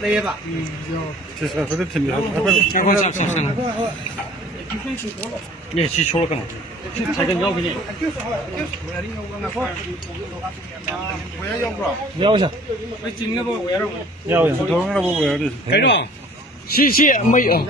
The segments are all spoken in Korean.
累吧？这是不是挺厉害？你去求了干嘛？才跟要给你。要一下。要一下。普通的不要的。该着。谢没有。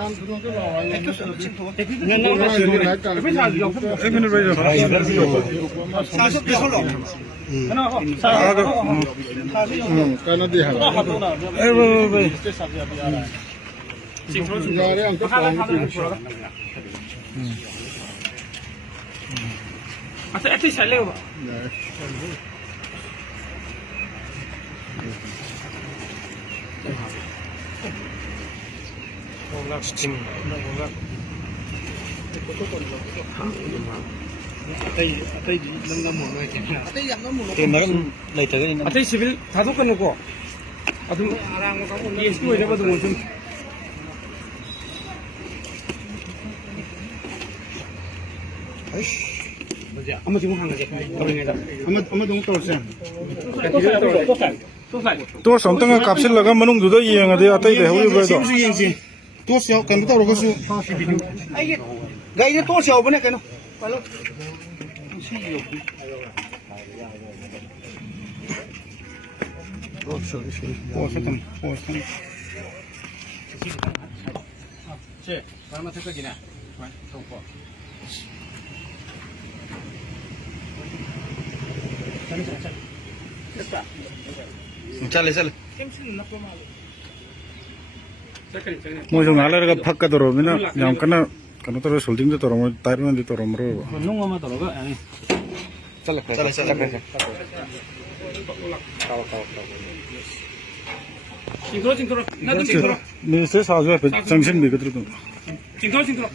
아테 시빌 다섯 건 넣고 아tum ESP 왜 잡아도 좀 아무 지금 한 거지 아무 동 떨었어요 또 something capsule manungduda yengade atai de hoyi boy do yengsi 또 셔 간다 그러고 수 아이게 가이게 또 셔 보내 그노 빨로 잘래. mo jong ala ga phakka doro mina jam kana kana toro solding de toro mo tairon de toro mro nungama toroga ani 잘래. 징그러 나도 징그러 ni se sa jo pe changshin bi gadru 징그러 징그러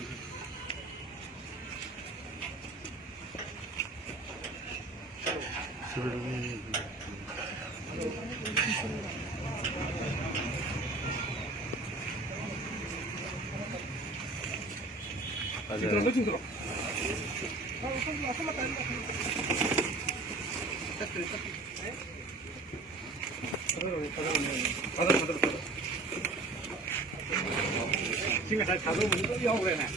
지금 잘 잡으면 또 이하고 그러네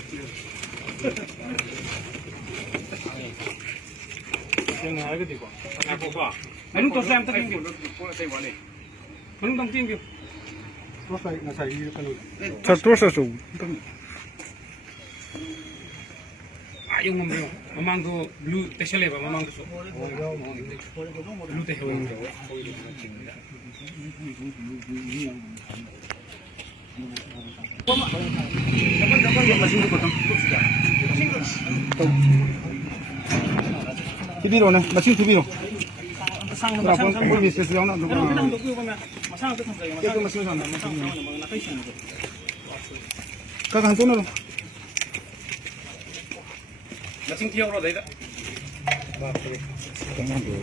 지금 알게 되고 나 보고 나는 또 쌤 딱인 게 나는 당 띵게 또 사이 나 사이 이거 cha to sa so 아 영어 뭐요 마망도 블루 대실래 봐 마망도 소 블루 대 해오는 거 비비로네. 마침 비비로. 상상 뭘 비슷해서 영나 누가. 그냥 또 그거 보면 상상 또 상상 깨끗 마시면 안 돼. 나 같이 하는 거 가가 한 손으로. 마침 기억으로 내가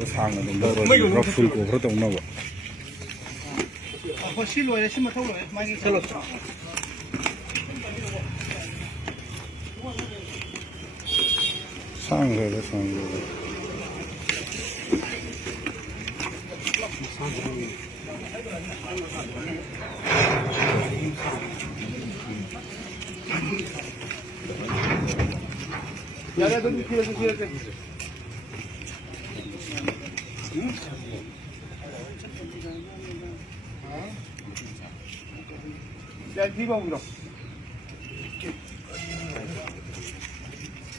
sang na dum do ro ful ko ro tong na ba 실로에 심어 타올로에 많이 실로. sang re sang 야야 너 뒤에 야 뒤가 오기로.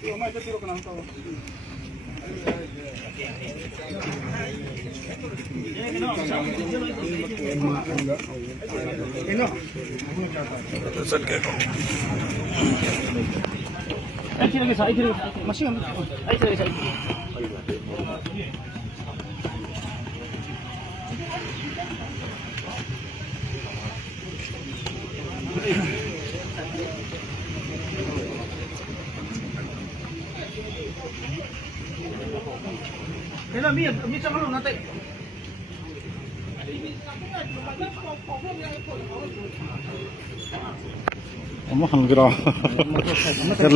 이거 많이 뜯기로 그냥 또. เห็นแล้วมีจังหวะนั้นเตะ Amo hal gira.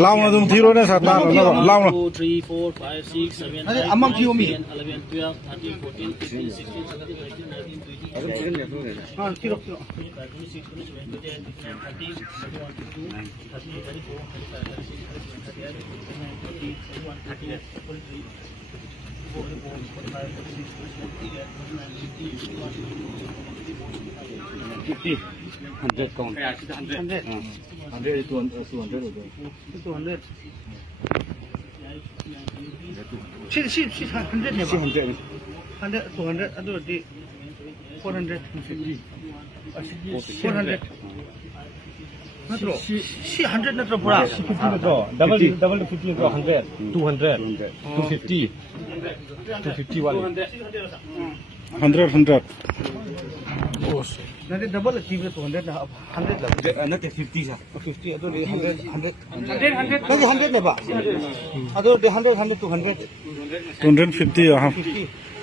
Law na dum thiro ne satna law na. 2, 3, 4, 5, 6, 7, 8, 9, 10, 11, 12, 13, 14, 15, 16, 17, 18, 19, 20, 아, 길어. 25, 26, 27, 28, 30, 31, 32, 33, 34, 35, 36, 37, 38, 39, 40, 41, 42, 43, 44, 45, 46, 100 count. 100. 100 200 200. 100 ne ba? 100 200 adu di 400 400 natro 100 natro pura 50 draw. Double 50 draw 100. 200. 250. 250 wale. 100. nade double achieve 200 na 100 la Not 50 sir. 50 adu di 100 100 ne ba adu di 100 200 250 ah. 50